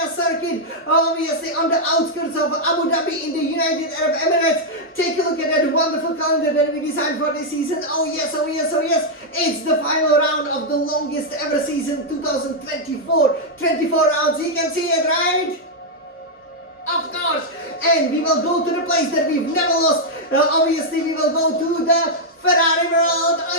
Marina circuit, obviously on the outskirts of Abu Dhabi in the United Arab Emirates. Take a look at that wonderful calendar that we designed for this season. Oh yes, oh yes, oh yes. It's the final round of the longest ever season 2024. 24 rounds, you can see it, right? Of course. And we will go to the place that we've never lost. Obviously, we will go to the Ferrari world. Oh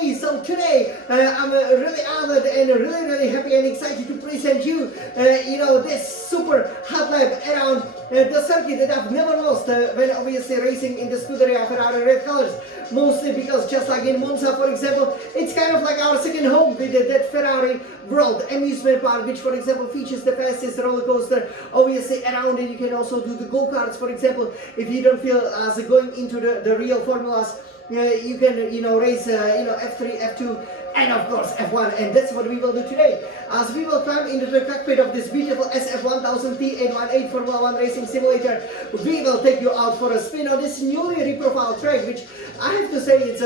yay! So today, I'm really honored and really happy and excited to present you, this super hot lap around the circuit that I've never lost when obviously racing in the Scuderia Ferrari red colors. Mostly because just like in Monza, for example, it's kind of like our second home with that Ferrari World Amusement Park, which for example features the fastest roller coaster obviously around it. You can also do the go-karts, for example, if you don't feel as going into the real formulas. You can race F3, F2, and of course F1, and that's what we will do today, as we will climb into the cockpit of this beautiful SF1000T818 Formula 1 racing simulator. We will take you out for a spin on this newly reprofiled track, which I have to say it's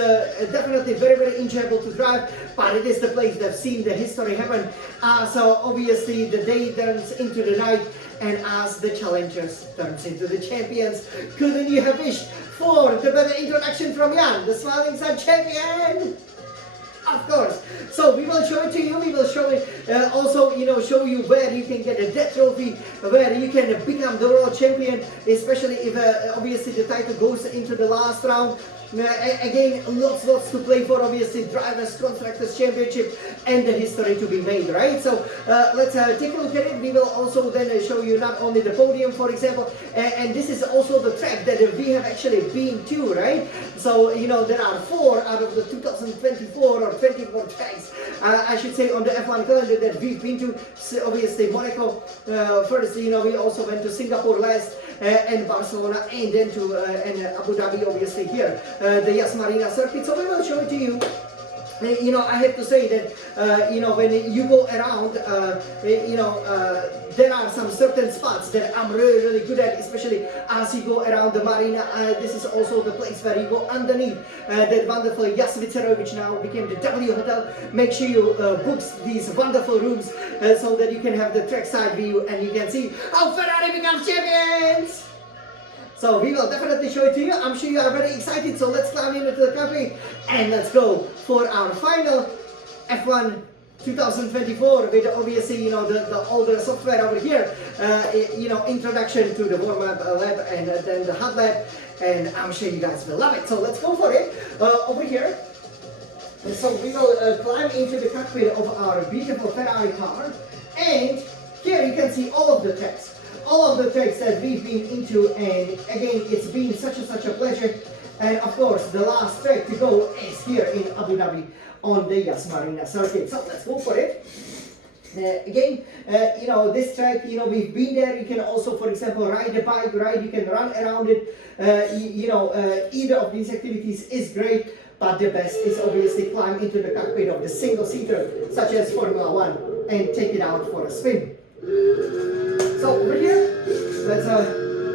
definitely very enjoyable to drive, but it is the place that's seen the history happen. So obviously the day turns into the night, and as the challengers turns into the champions. Couldn't you have wished for the better introduction from Jan, the Smiling Sun champion? Of course. So we will show it to you. We will show it also, show you where you can get that trophy, where you can become the world champion, especially if obviously the title goes into the last round. Again, lots to play for, obviously, drivers, constructors championship, and the history to be made, right? So let's take a look at it. We will also then show you not only the podium, for example, and this is also the track that we have actually been to, right? So there are 4 out of the 2024 or 24 tracks, I should say, on the F1 calendar that we've been to. So obviously Monaco first, we also went to Singapore last, and Barcelona, and then to Abu Dhabi, obviously here, the Yas Marina circuit. So we will show it to you. I have to say that, when you go around, there are some certain spots that I'm really good at, especially as you go around the marina. This is also the place where you go underneath that wonderful Yas Vitsero, which now became the W Hotel. Make sure you book these wonderful rooms so that you can have the trackside view and you can see how Ferrari becomes champions. So we will definitely show it to you. I'm sure you are very excited. So let's climb into the cafe and let's go for our final F1 2024 with obviously the older software over here. Introduction to the warm-up lab and then the hot lab, and I'm sure you guys will love it. So let's go for it over here. So we will climb into the cockpit of our beautiful Ferrari car, and here you can see all of the tracks. All of the tracks that we've been into, and again, it's been such a pleasure. And of course, the last track to go is here in Abu Dhabi on the Yas Marina circuit. So let's go for it. Again, this track, we've been there. You can also, for example, ride a bike, you can run around it. Either of these activities is great, but the best is obviously climb into the cockpit of the single-seater, such as Formula 1, and take it out for a spin. So over here, let's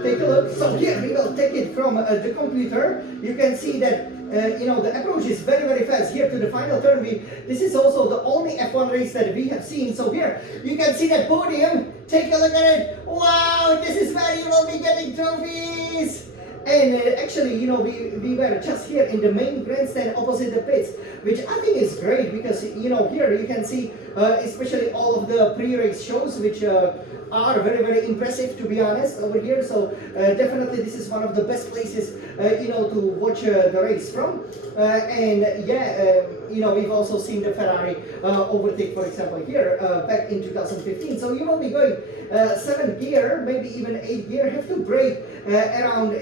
take a look. So here we will take it from the computer. You can see that the approach is very fast here to the final turn. This is also the only F1 race that we have seen. So here you can see that podium. Take a look at it. Wow, this is where you will be getting trophies. And actually, we were just here in the main grandstand opposite the pits, which I think is great because, here you can see especially all of the pre-race shows, which are very impressive, to be honest, over here. So definitely this is one of the best places, to watch the race from. We've also seen the Ferrari overtake, for example, here back in 2015. So you will be going 7th gear, maybe even 8th gear, have to brake around,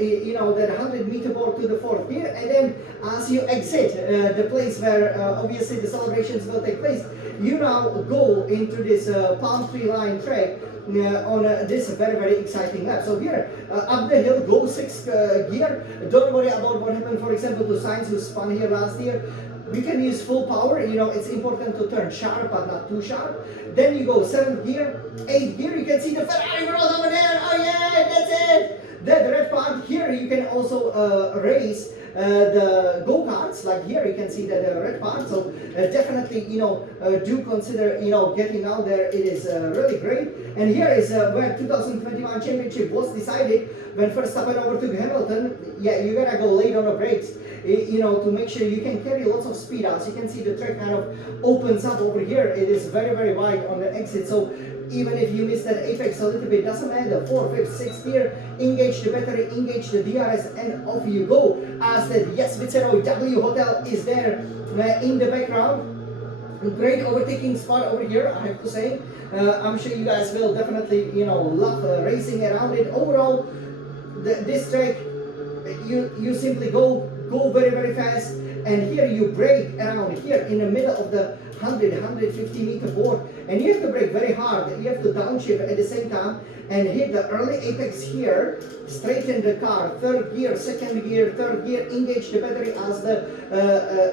that 100-meter board to the 4th gear, and then as you exit the place where obviously the celebrations will take place, you now go into this palm tree line track on this very exciting lap. So here, up the hill, go 6th gear. Don't worry about what happened, for example, to Sainz, who spun here last year. You can use full power. It's important to turn sharp, but not too sharp. Then you go 7th gear, 8th gear. You can see the Ferrari world over there. Oh yeah, that's it. That red part here, you can also race the go-karts, like here you can see the red part. So definitely, do consider, getting out there. It is really great. And here is where 2021 championship was decided when Verstappen overtook Hamilton. Yeah, you gotta go late on the brakes, to make sure you can carry lots of speed. As you can see, the track kind of opens up over here. It is very, very wide on the exit. So even if you miss that apex a little bit, doesn't matter. 4th, 5th, 6th gear, engage the battery, engage the DRS, and off you go. As the Vicero W Hotel is there in the background. Great overtaking spot over here, I have to say. I'm sure you guys will definitely, love racing around it. Overall, this track, you simply go very, very fast, and here you brake around here in the middle of the 150 meter board, and you have to brake very hard. You have to downshift at the same time and hit the early apex here, straighten the car, 3rd gear, 2nd gear, 3rd gear, engage the battery as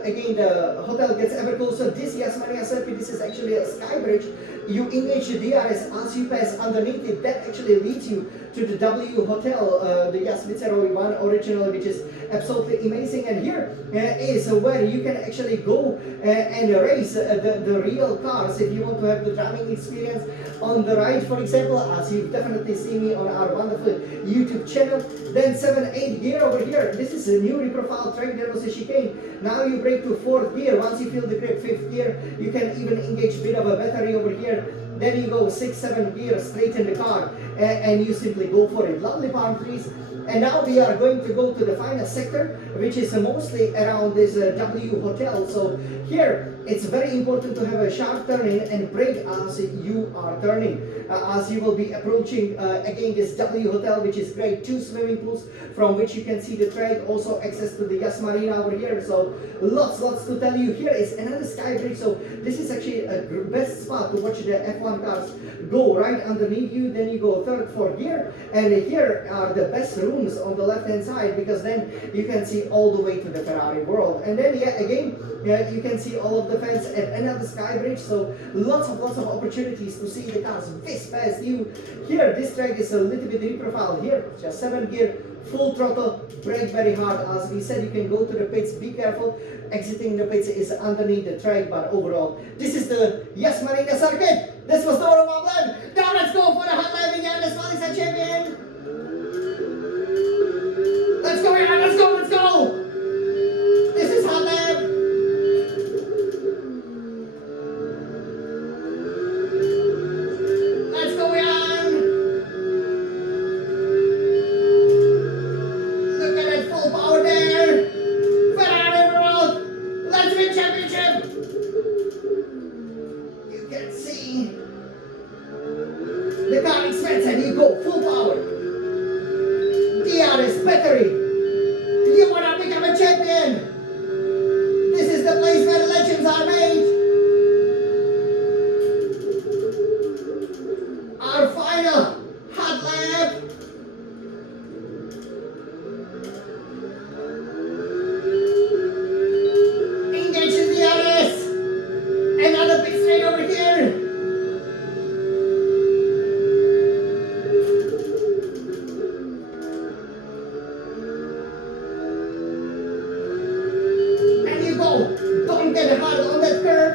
again the hotel gets ever closer. This Yas Marina circuit, this is actually a sky bridge. You engage the DRS as you pass underneath it. That actually leads you to the W Hotel, the Yas Vicero one original, which is absolutely amazing. And here is where you can actually go and race the real cars if you want to have the driving experience on the ride, for example, as you've definitely seen me on our wonderful YouTube channel. Then 7, 8 gear over here. This is a newly profiled track. There was a chicane. Now you brake to 4th gear. Once you feel the grip, 5th gear, you can even engage a bit of a battery over here. Then you go 6, 7 gear, straighten the car, and you simply go for it. Lovely palm trees. And now we are going to go to the final sector, which is mostly around this W Hotel. So here, it's very important to have a sharp turning and brake as you are turning. As you will be approaching again this W Hotel, which is great. 2 swimming pools from which you can see the track. Also access to the Yas Marina over here. So lots to tell you. Here is another sky bridge. So this is actually a best spot to watch the F1 cars go right underneath you. Then you go 3rd, 4th gear, and here are the best rooms on the left hand side, because then you can see all the way to the Ferrari world. And then you can see all of the fans at another sky bridge. So lots of opportunities to see the cars whiz past you. Here this track is a little bit reprofiled. Here just 7 gear, full throttle, brake very hard. As we said, you can go to the pits, be careful. Exiting the pits is underneath the track, but overall this is the Yas Marina circuit. This was the order of lap. Now let's go for the hot lap again. This one is a champion. Let's go, Aaron. Let's go. This is hot lap. Let's go, Aaron. Look at that full power there. Ferrari world. Let's win championship. You can see the car expands and you go full power. DRS battery. You wanna become a champion. This is the place where legends are made. Our final hot lap. Engage the DRS. Another big straight over here. Don't get hard on that curve.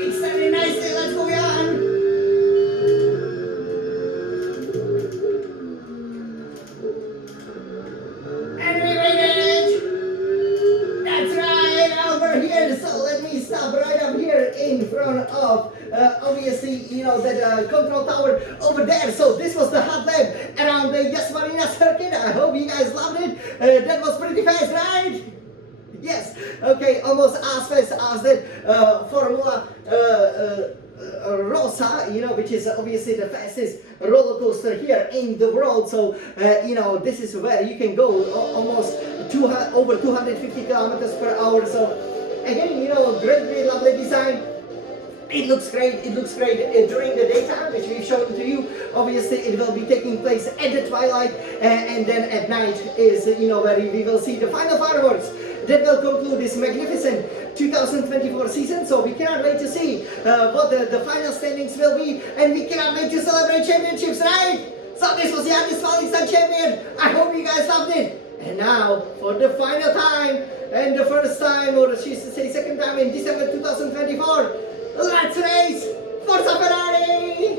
Extending nicely. Let's go, Jan. And we made it. That's right, over here. So let me stop right up here in front of obviously, that control tower over there. So this was the hot lap around the Yas Marina circuit. I hope you guys loved it. That was pretty fast, right? Yes. Okay, almost as fast as that Formula Rossa, which is obviously the fastest roller coaster here in the world. So, this is where you can go almost over 250 kilometers per hour. So, again, great, lovely design. It looks great during the daytime, which we've shown to you. Obviously, it will be taking place at the twilight, and then at night is, where we will see the final fireworks. that will conclude this magnificent 2024 season. So we cannot wait to see what the final standings will be, and we cannot wait to celebrate championships, right? So this was Yanis Falling Sun Champion. I hope you guys loved it. And now, for the final time, and the first time, or she should say second time in December 2024, let's race Forza Ferrari!